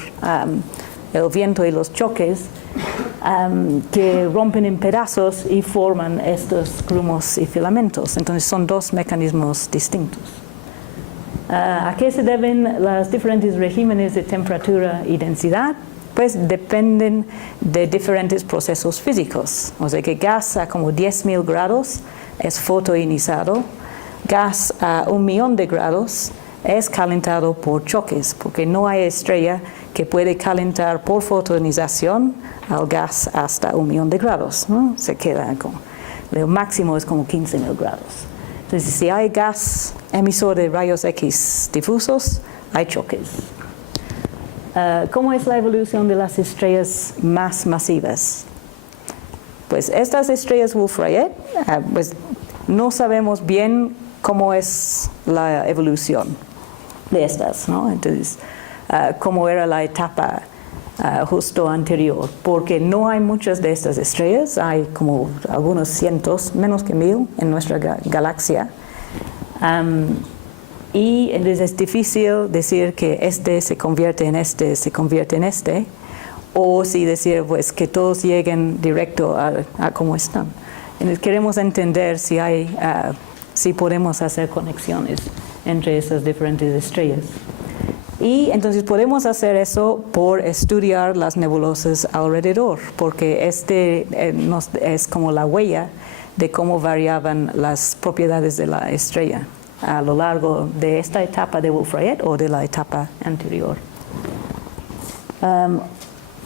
el viento y los choques que rompen en pedazos y forman estos grumos y filamentos. Entonces, son dos mecanismos distintos. ¿A qué se deben los diferentes regímenes de temperatura y densidad? Pues dependen de diferentes procesos físicos. O sea que gas a como 10.000 grados es fotoionizado, gas a 1.000.000 de grados es calentado por choques, porque no hay estrella que puede calentar por fotoionización al gas hasta 1.000.000 de grados, ¿no? Se queda como, el máximo es como 15.000 grados. Entonces, si hay gas emisor de rayos X difusos, hay choques. ¿Cómo es la evolución de las estrellas más masivas? Pues estas estrellas Wolf-Rayet, pues no sabemos bien cómo es la evolución de estas, ¿no? Entonces, cómo era la etapa justo anterior, porque no hay muchas de estas estrellas, hay como algunos cientos, menos que 1.000 en nuestra galaxia. Y entonces es difícil decir que este se convierte en este, o si decir pues que todos lleguen directo a cómo están. Entonces queremos entender si podemos hacer conexiones entre esas diferentes estrellas. Y entonces podemos hacer eso por estudiar las nebulosas alrededor, porque es como la huella de cómo variaban las propiedades de la estrella a lo largo de esta etapa de Wolf-Rayet o de la etapa anterior.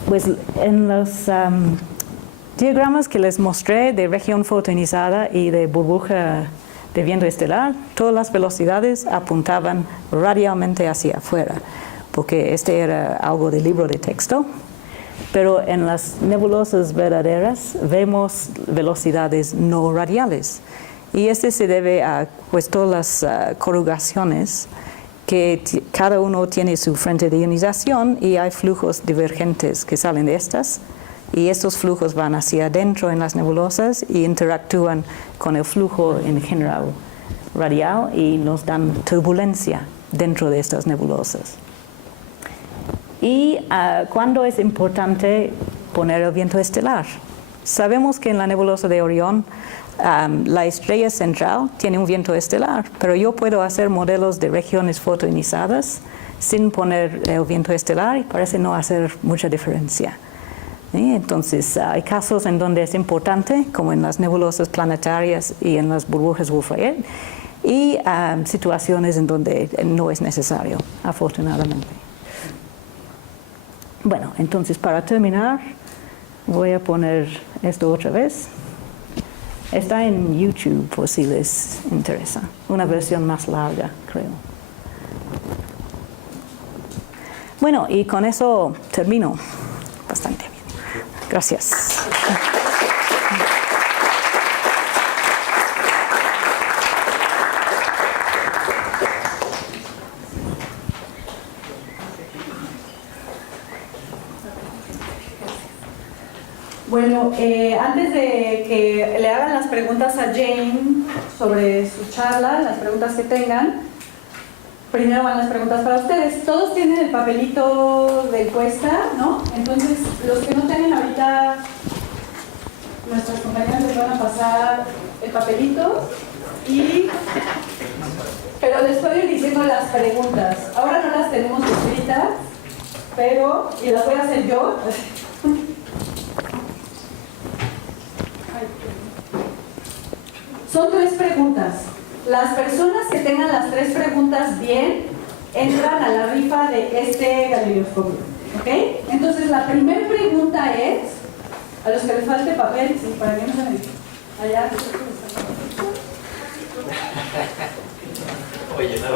Pues en los diagramas que les mostré de región fotoionizada y de burbuja de viento estelar, todas las velocidades apuntaban radialmente hacia afuera, porque este era algo de libro de texto. Pero en las nebulosas verdaderas vemos velocidades no radiales. Y este se debe a pues, todas las corrugaciones, que cada uno tiene su frente de ionización y hay flujos divergentes que salen de estas. Y estos flujos van hacia adentro en las nebulosas y interactúan con el flujo en general radial y nos dan turbulencia dentro de estas nebulosas. Y ¿cuándo es importante poner el viento estelar? Sabemos que en la nebulosa de Orión la estrella central tiene un viento estelar, pero yo puedo hacer modelos de regiones fotoionizadas sin poner el viento estelar y parece no hacer mucha diferencia. Entonces, hay casos en donde es importante, como en las nebulosas planetarias y en las burbujas Wolf-Rayet, y situaciones en donde no es necesario, afortunadamente. Bueno, entonces para terminar, voy a poner esto otra vez. Está en YouTube por si les interesa, una versión más larga, creo. Bueno, y con eso termino bastante bien. Gracias. Bueno, antes de que le hagan las preguntas a Jane sobre su charla, las preguntas que tengan, primero van las preguntas para ustedes. Todos tienen el papelito de encuesta, ¿no? Entonces, los que no tienen ahorita, nuestras compañeras les van a pasar el papelito pero les puedo ir diciendo las preguntas. Ahora no las tenemos escritas, y las voy a hacer yo. Son 3 preguntas. Las personas que tengan las 3 preguntas bien entran a la rifa de este galeidoscopio. ¿Ok? Entonces la primera pregunta es, a los que les falte papel, sí, para que no se me allá. Oye, no.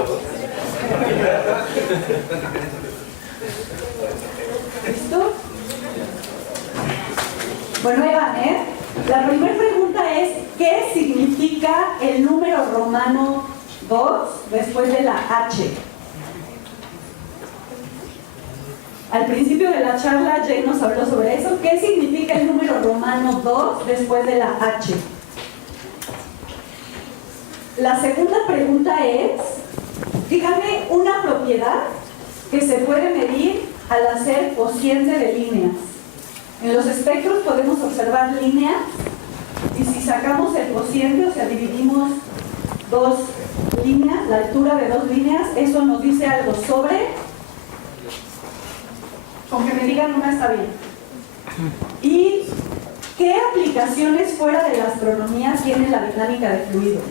¿Listo? Bueno, ahí van, ¿eh? La primera pregunta es, ¿qué significa el número romano 2 después de la H? Al principio de la charla, Jane nos habló sobre eso. ¿Qué significa el número romano 2 después de la H? La segunda pregunta es, dígame una propiedad que se puede medir al hacer cociente de líneas. En los espectros podemos observar líneas y si sacamos el cociente, o sea, dividimos 2 líneas, la altura de 2 líneas, eso nos dice algo sobre, con que me digan una está bien. ¿Y qué aplicaciones fuera de la astronomía tiene la dinámica de fluidos?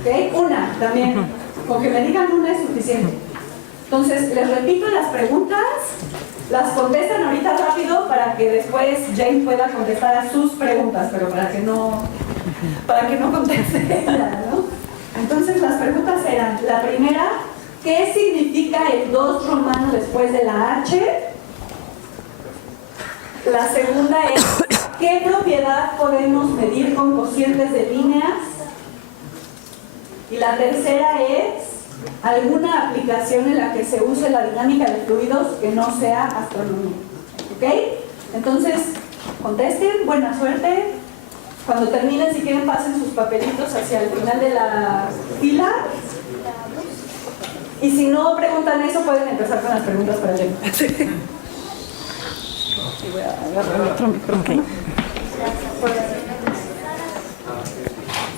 ¿Ok? Una, también, con que me digan una es suficiente. Entonces, les repito las preguntas. Las contestan ahorita rápido para que después Jane pueda contestar a sus preguntas, pero para que no conteste ella, ¿no? Entonces las preguntas eran, la primera, ¿qué significa el 2 romano después de la H? La segunda es, ¿qué propiedad podemos medir con cocientes de líneas? Y la tercera es, alguna aplicación en la que se use la dinámica de fluidos que no sea astronomía. ¿Ok? Entonces, contesten, buena suerte. Cuando terminen, si quieren, pasen sus papelitos hacia el final de la fila. Y si no preguntan eso, pueden empezar con las preguntas para Jane. Voy a agarrar otro micrófono.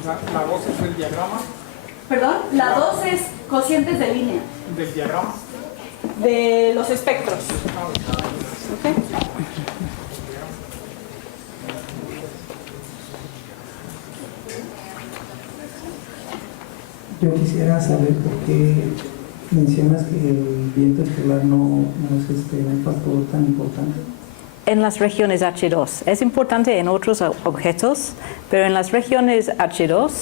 La 2 es el diagrama. Perdón, la 2 es cocientes de línea. Del diagrama. De los espectros. ¿Ok? Yo quisiera saber por qué mencionas que el viento estelar no es un factor tan importante. En las regiones H2. Es importante en otros objetos, pero en las regiones H2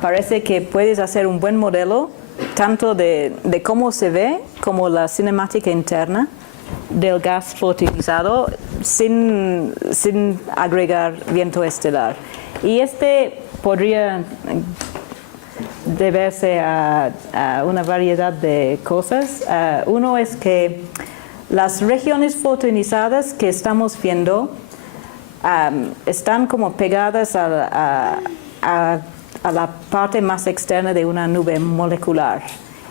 parece que puedes hacer un buen modelo tanto de cómo se ve como la cinemática interna del gas fotoionizado sin agregar viento estelar. Y este podría deberse a una variedad de cosas. Uno es que las regiones fotoionizadas que estamos viendo están como pegadas a la parte más externa de una nube molecular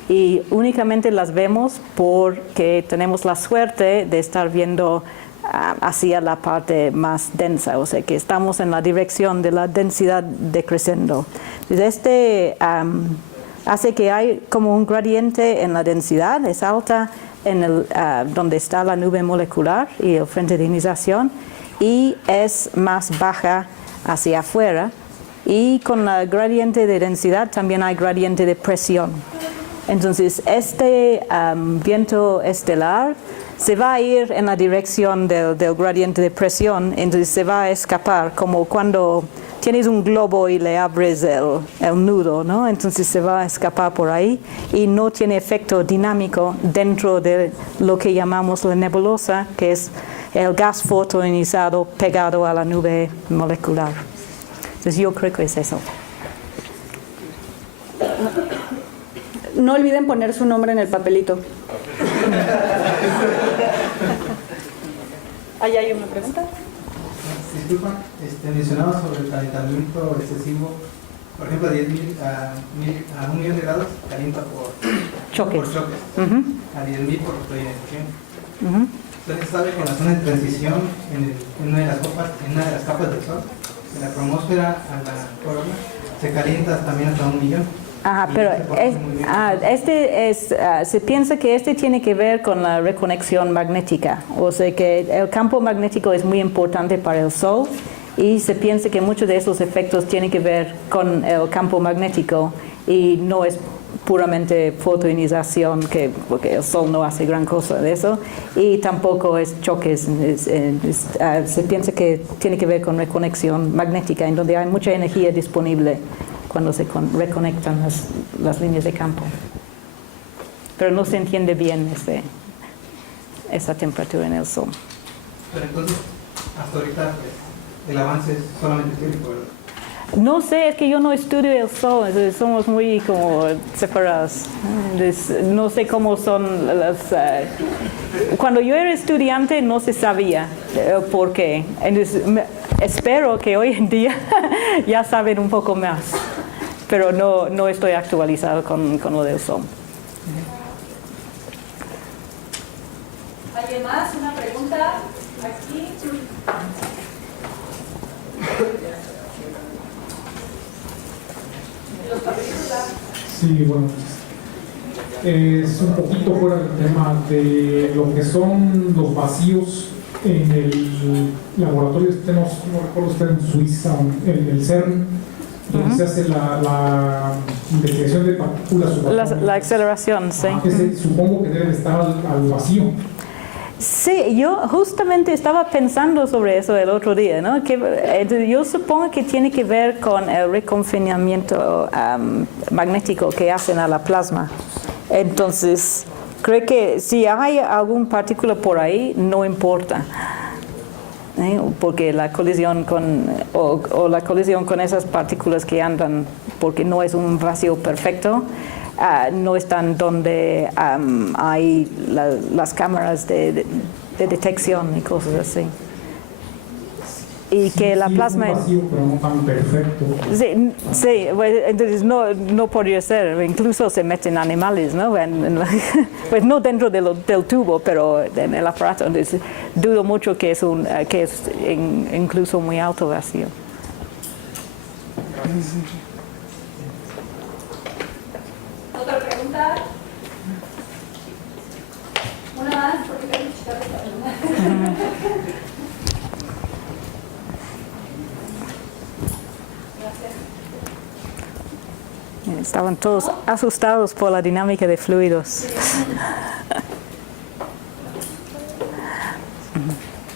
y únicamente las vemos porque tenemos la suerte de estar viendo hacia la parte más densa, o sea que estamos en la dirección de la densidad decreciendo. Entonces hace que hay como un gradiente en la densidad, es alta en donde está la nube molecular y el frente de ionización, y es más baja hacia afuera, y con la gradiente de densidad también hay gradiente de presión. Entonces este viento estelar se va a ir en la dirección del gradiente de presión, entonces se va a escapar, como cuando tienes un globo y le abres el nudo, ¿no? Entonces se va a escapar por ahí y no tiene efecto dinámico dentro de lo que llamamos la nebulosa, que es el gas fotoionizado pegado a la nube molecular. Entonces yo creo que es eso. No olviden poner su nombre en el papelito. ¿Ahí hay una pregunta? Disculpa, mencionaba sobre el calentamiento excesivo. Por ejemplo, a 1 millón de grados calienta por Choques. A 10.000 por proyección. Entonces, ¿sabe que en la zona de transición, en una de las capas del Sol, de la cromósfera a la corona, se calienta también hasta 1 millón? Ajá, pero se piensa que este tiene que ver con la reconexión magnética, o sea que el campo magnético es muy importante para el Sol y se piensa que muchos de esos efectos tienen que ver con el campo magnético y no es puramente fotoionización, porque el Sol no hace gran cosa de eso, y tampoco es choques, se piensa que tiene que ver con reconexión magnética, en donde hay mucha energía disponible cuando se reconectan las líneas de campo. Pero no se entiende bien esa temperatura en el Sol. Pero entonces, hasta ahorita, el avance es solamente teórico, ¿verdad? No sé, es que yo no estudio el Sol, entonces somos muy como separados. Entonces, no sé cómo son las... cuando yo era estudiante no se sabía por qué. Entonces, espero que hoy en día ya saben un poco más, pero no estoy actualizado con lo del Sol. ¿Alguien más? ¿Una pregunta? Aquí. Sí, bueno, es un poquito fuera del tema de lo que son los vacíos en el laboratorio, no recuerdo, está en Suiza, en el CERN, donde se hace la investigación de partículas subatómicas. La aceleración, sí. Supongo que debe estar al vacío. Sí, yo justamente estaba pensando sobre eso el otro día, ¿no? Yo supongo que tiene que ver con el reconfinamiento magnético que hacen a la plasma. Entonces, creo que si hay alguna partícula por ahí, no importa. Porque la colisión o la colisión con esas partículas que andan, porque no es un vacío perfecto, no están donde hay las cámaras de detección y cosas así. Y que la plasma... Es un vacío, pero no tan perfecto. Sí, entonces no podría ser, incluso se meten animales, ¿no? Pues no dentro del tubo, pero en el aparato. Entonces, dudo mucho que es incluso muy alto vacío. ¿Otra pregunta? Una más, porque tengo que checar esta pregunta. Gracias. Estaban todos asustados por la dinámica de fluidos.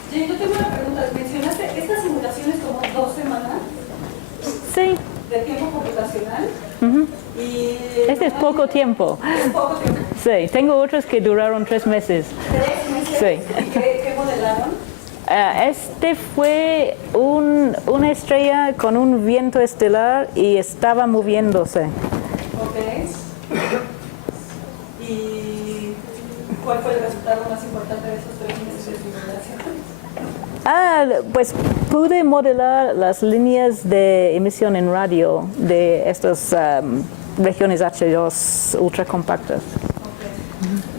Jane, yo tengo una pregunta. ¿Mencionaste estas simulaciones como 2 semanas Sí. de tiempo computacional? Y Este es poco tiempo. es poco tiempo. Sí, tengo otros que duraron 3 meses. 3 meses. Sí. ¿Y qué modelaron? Este fue una estrella con un viento estelar y estaba moviéndose. Ok. ¿Y cuál fue el resultado más importante de esos 3 meses de simulación? Pues pude modelar las líneas de emisión en radio de estas regiones H2 ultracompactas. Okay.